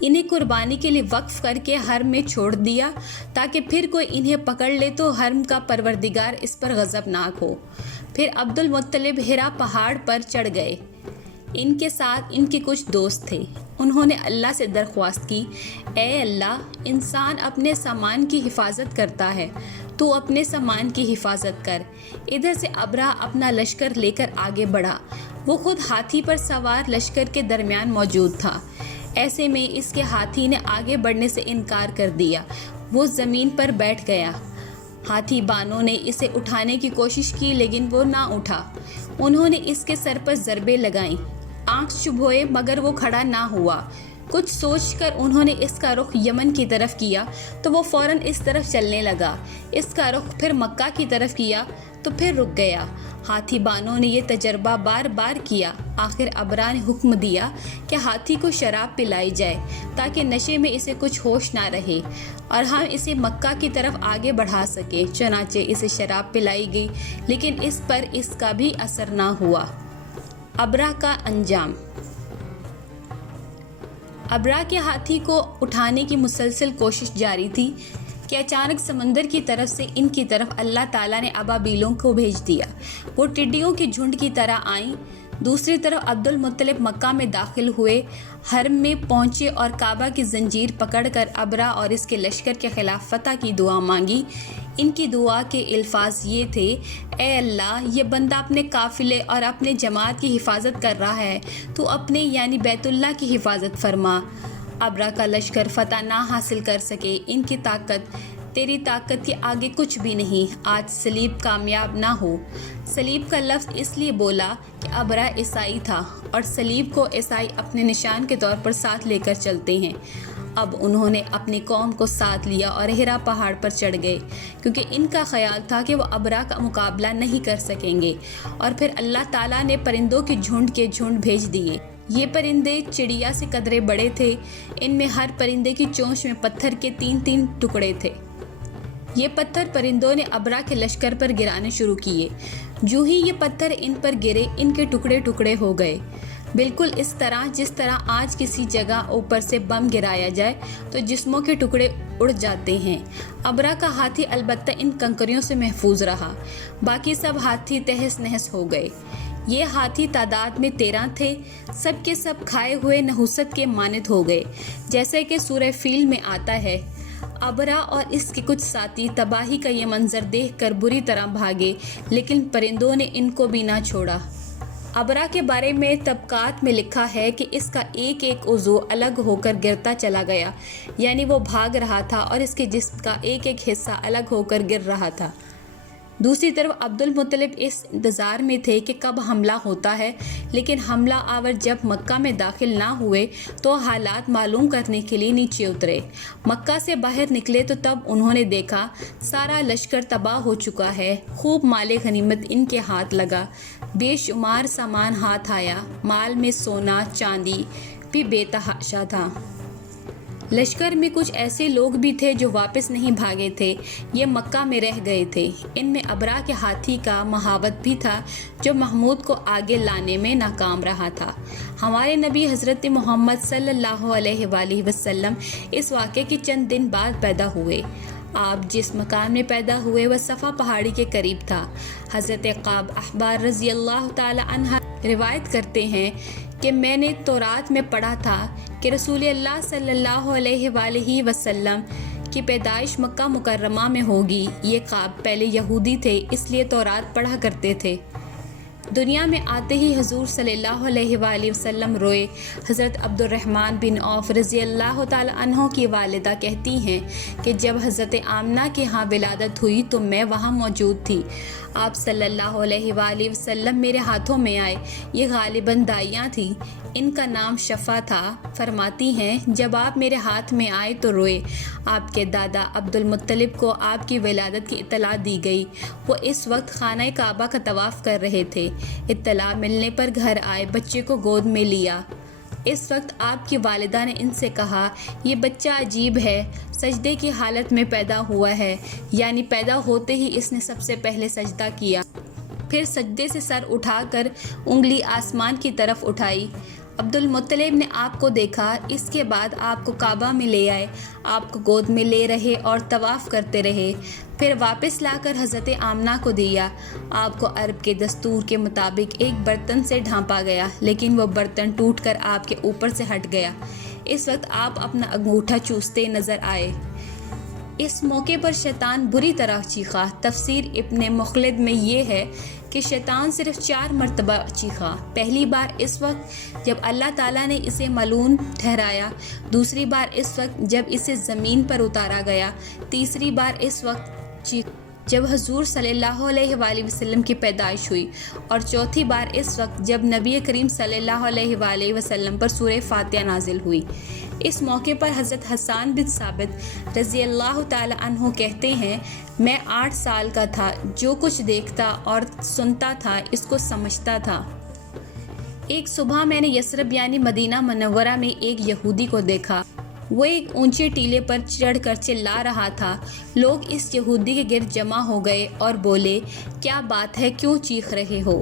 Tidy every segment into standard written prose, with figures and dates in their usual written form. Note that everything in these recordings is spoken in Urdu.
انہیں قربانی کے لیے وقف کر کے حرم میں چھوڑ دیا تاکہ پھر کوئی انہیں پکڑ لے تو حرم کا پروردگار اس پر غضبناک ہو۔ پھر عبد المطلب حرا پہاڑ پر چڑھ گئے۔ ان کے ساتھ ان کے کچھ دوست تھے۔ انہوں نے اللہ سے درخواست کی، اے اللہ، انسان اپنے سامان کی حفاظت کرتا ہے، تو اپنے سامان کی حفاظت کر۔ ادھر سے ابرہہ اپنا لشکر لے کر آگے بڑھا۔ وہ خود ہاتھی پر سوار لشکر کے درمیان موجود تھا۔ ایسے میں اس کے ہاتھی نے آگے بڑھنے سے انکار کر دیا۔ وہ زمین پر بیٹھ گیا۔ ہاتھی بانوں نے اسے اٹھانے کی کوشش کی لیکن وہ نہ اٹھا۔ انہوں نے اس کے سر پر ضربیں لگائیں، آنکھ چبھوئے مگر وہ کھڑا نہ ہوا۔ کچھ سوچ کر انہوں نے اس کا رخ یمن کی طرف کیا تو وہ فوراً اس طرف چلنے لگا۔ اس کا رخ پھر مکہ کی طرف کیا تو پھر رک گیا۔ ہاتھی بانوں نے یہ تجربہ بار بار کیا۔ آخر ابرہہ نے حکم دیا کہ ہاتھی کو شراب پلائی جائے تاکہ نشے میں اسے کچھ ہوش نہ رہے اور ہم اسے مکہ کی طرف آگے بڑھا سکیں۔ چنانچہ اسے شراب پلائی گئی لیکن اس پر اس کا بھی اثر نہ ہوا۔ ابرہہ کا انجام۔ ابرہہ کے ہاتھی کو اٹھانے کی مسلسل کوشش جاری تھی کہ اچانک سمندر کی طرف سے ان کی طرف اللہ تعالیٰ نے ابابیلوں کو بھیج دیا۔ وہ ٹڈیوں کے جھنڈ کی طرح آئیں۔ دوسری طرف عبد المطلب مکہ میں داخل ہوئے، حرم میں پہنچے اور کعبہ کی زنجیر پکڑ کر ابرہہ اور اس کے لشکر کے خلاف فتح کی دعا مانگی۔ ان کی دعا کے الفاظ یہ تھے، اے اللہ، یہ بندہ اپنے قافلے اور اپنے جماعت کی حفاظت کر رہا ہے، تو اپنے یعنی بیت اللہ کی حفاظت فرما۔ ابرہہ کا لشکر فتح نہ حاصل کر سکے۔ ان کی طاقت تیری طاقت کے آگے کچھ بھی نہیں۔ آج صلیب کامیاب نہ ہو۔ صلیب کا لفظ اس لیے بولا کہ ابرہہ عیسائی تھا اور صلیب کو عیسائی اپنے نشان کے طور پر ساتھ لے کر چلتے ہیں۔ اب انہوں نے اپنی قوم کو ساتھ لیا اور حرا پہاڑ پر چڑھ گئے کیونکہ ان کا خیال تھا کہ وہ ابرہہ کا مقابلہ نہیں کر سکیں گے۔ اور پھر اللہ تعالیٰ نے پرندوں کے جھنڈ بھیج دیے۔ یہ پرندے چڑیا سے قدرے بڑے تھے۔ ان میں ہر پرندے کی چونچ میں پتھر کے 3 ٹکڑے تھے۔ یہ پتھر پرندوں نے ابرہہ کے لشکر پر گرانے شروع کیے۔ جو ہی یہ پتھر ان پر گرے، ان کے ٹکڑے ٹکڑے ہو گئے، بالکل اس طرح جس طرح آج کسی جگہ اوپر سے بم گرایا جائے تو جسموں کے ٹکڑے اڑ جاتے ہیں۔ ابرہہ کا ہاتھی البتہ ان کنکریوں سے محفوظ رہا، باقی سب ہاتھی تہس نہس ہو گئے۔ یہ ہاتھی تعداد میں 13 تھے، سب کے سب کھائے ہوئے نحوست کے مانند ہو گئے، جیسے کہ سورہ فیل میں آتا ہے۔ ابرہہ اور اس کے کچھ ساتھی تباہی کا یہ منظر دیکھ کر بری طرح بھاگے، لیکن پرندوں نے ان کو بھی نہ چھوڑا۔ ابرہہ کے بارے میں طبقات میں لکھا ہے کہ اس کا ایک ایک عضو الگ ہو کر گرتا چلا گیا، یعنی وہ بھاگ رہا تھا اور اس کے جسم کا ایک ایک حصہ الگ ہو کر گر رہا تھا۔ دوسری طرف عبد المطلب اس انتظار میں تھے کہ کب حملہ ہوتا ہے، لیکن حملہ آور جب مکہ میں داخل نہ ہوئے تو حالات معلوم کرنے کے لیے نیچے اترے۔ مکہ سے باہر نکلے تو تب انہوں نے دیکھا سارا لشکر تباہ ہو چکا ہے، خوب مال غنیمت ان کے ہاتھ لگا، بے شمار سامان ہاتھ آیا، مال میں سونا چاندی بھی بے تحاشا تھا۔ لشکر میں کچھ ایسے لوگ بھی تھے جو واپس نہیں بھاگے تھے، یہ مکہ میں رہ گئے تھے۔ ان میں ابرہہ کے ہاتھی کا مہاوت بھی تھا جو محمود کو آگے لانے میں ناکام رہا تھا۔ ہمارے نبی حضرت محمد صلی اللہ علیہ وآلہ وسلم اس واقعے کے چند دن بعد پیدا ہوئے۔ آپ جس مکان میں پیدا ہوئے وہ صفا پہاڑی کے قریب تھا۔ حضرت قعب احبار رضی اللہ تعالی عنہ روایت کرتے ہیں کہ میں نے تورات میں پڑھا تھا کہ رسول اللہ صلی اللہ علیہ وآلہ وسلم کی پیدائش مکہ مکرمہ میں ہوگی۔ یہ قعب پہلے یہودی تھے، اس لیے تورات پڑھا کرتے تھے۔ دنیا میں آتے ہی حضور صلی اللہ علیہ وآلہ وسلم روئے۔ حضرت عبد الرحمن بن عوف رضی اللہ تعالی عنہ کی والدہ کہتی ہیں کہ جب حضرت آمنہ کے ہاں ولادت ہوئی تو میں وہاں موجود تھی۔ آپ صلی اللہ علیہ وآلہ وسلم میرے ہاتھوں میں آئے۔ یہ غالباً دائیاں تھیں، ان کا نام شفا تھا۔ فرماتی ہیں جب آپ میرے ہاتھ میں آئے تو روئے۔ آپ کے دادا عبد المطلب کو آپ کی ولادت کی اطلاع دی گئی۔ وہ اس وقت خانہ کعبہ کا طواف کر رہے تھے۔ اطلاع ملنے پر گھر آئے، بچے کو گود میں لیا۔ اس وقت آپ کی والدہ نے ان سے کہا، یہ بچہ عجیب ہے، سجدے کی حالت میں پیدا ہوا ہے، یعنی پیدا ہوتے ہی اس نے سب سے پہلے سجدہ کیا، پھر سجدے سے سر اٹھا کر انگلی آسمان کی طرف اٹھائی۔ عبد المطلب نے آپ کو دیکھا، اس کے بعد آپ کو کعبہ میں لے آئے، آپ کو گود میں لے رہے اور طواف کرتے رہے، پھر واپس لا کر حضرت آمنہ کو دیا۔ آپ کو عرب کے دستور کے مطابق ایک برتن سے ڈھانپا گیا، لیکن وہ برتن ٹوٹ کر آپ کے اوپر سے ہٹ گیا۔ اس وقت آپ اپنا انگوٹھا چوستے نظر آئے۔ اس موقع پر شیطان بری طرح چیخا۔ تفسیر ابن مخلد میں یہ ہے کہ شیطان صرف 4 مرتبہ چیخا۔ پہلی بار اس وقت جب اللہ تعالیٰ نے اسے ملعون ٹھہرایا، دوسری بار اس وقت جب اسے زمین پر اتارا گیا، تیسری بار اس وقت جب حضور صلی اللہ علیہ وآلہ وسلم کی پیدائش ہوئی، اور چوتھی بار اس وقت جب نبی کریم صلی اللہ علیہ وآلہ وسلم پر سورہ فاتحہ نازل ہوئی۔ اس موقع پر حضرت حسان بن ثابت رضی اللہ تعالی عنہ کہتے ہیں، میں 8 سال کا تھا، جو کچھ دیکھتا اور سنتا تھا اس کو سمجھتا تھا۔ ایک صبح میں نے یثرب یعنی مدینہ منورہ میں ایک یہودی کو دیکھا۔ وہ ایک اونچے ٹیلے پر چڑھ کر چلا رہا تھا۔ لوگ اس یہودی کے گرد جمع ہو گئے اور بولے، کیا بات ہے، کیوں چیخ رہے ہو؟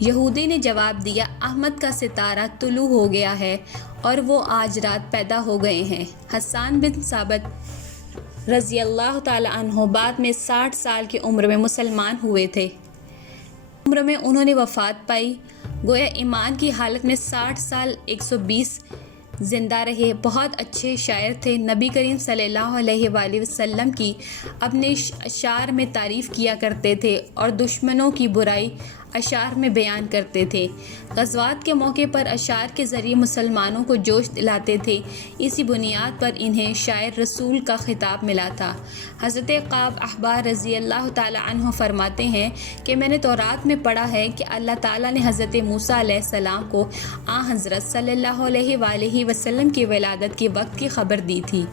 یہودی نے جواب دیا، احمد کا ستارہ طلوع ہو گیا ہے اور وہ آج رات پیدا ہو گئے ہیں۔ حسان بن ثابت رضی اللہ تعالی عنہ بعد میں 60 سال کی عمر میں مسلمان ہوئے تھے۔ عمر میں انہوں نے وفات پائی، گویا ایمان کی حالت میں 60 سال 120 زندہ رہے۔ بہت اچھے شاعر تھے۔ نبی کریم صلی اللہ علیہ وآلہ وسلم کی اپنے اشعار میں تعریف کیا کرتے تھے اور دشمنوں کی برائی اشعار میں بیان کرتے تھے۔ غزوات کے موقع پر اشعار کے ذریعے مسلمانوں کو جوش دلاتے تھے۔ اسی بنیاد پر انہیں شاعر رسول کا خطاب ملا تھا۔ حضرت قعب احبار رضی اللہ تعالی عنہ فرماتے ہیں کہ میں نے تورات میں پڑھا ہے کہ اللہ تعالیٰ نے حضرت موسیٰ علیہ السلام کو حضرت صلی اللہ علیہ وآلہ وسلم کی ولادت کے وقت کی خبر دی تھی،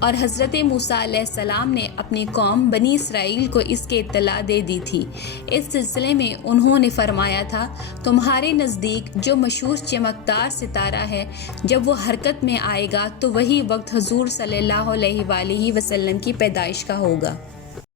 اور حضرت موسیٰ علیہ السلام نے اپنی قوم بنی اسرائیل کو اس کی اطلاع دے دی تھی۔ اس سلسلے میں انہوں نے فرمایا تھا، تمہارے نزدیک جو مشہور چمکدار ستارہ ہے، جب وہ حرکت میں آئے گا تو وہی وقت حضور صلی اللہ علیہ وآلہ وسلم کی پیدائش کا ہوگا۔